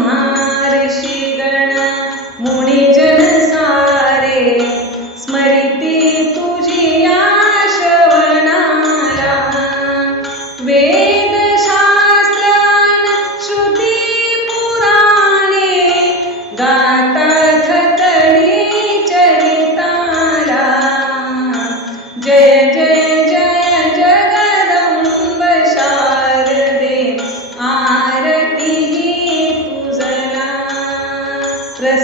más.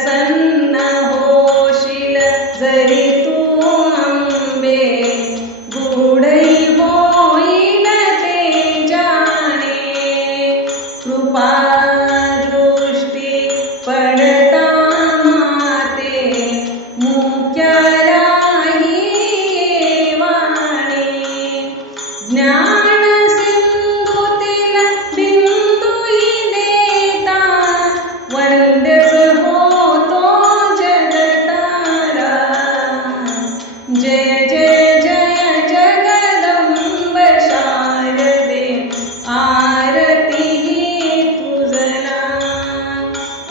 सन्न होशिल जरितु मे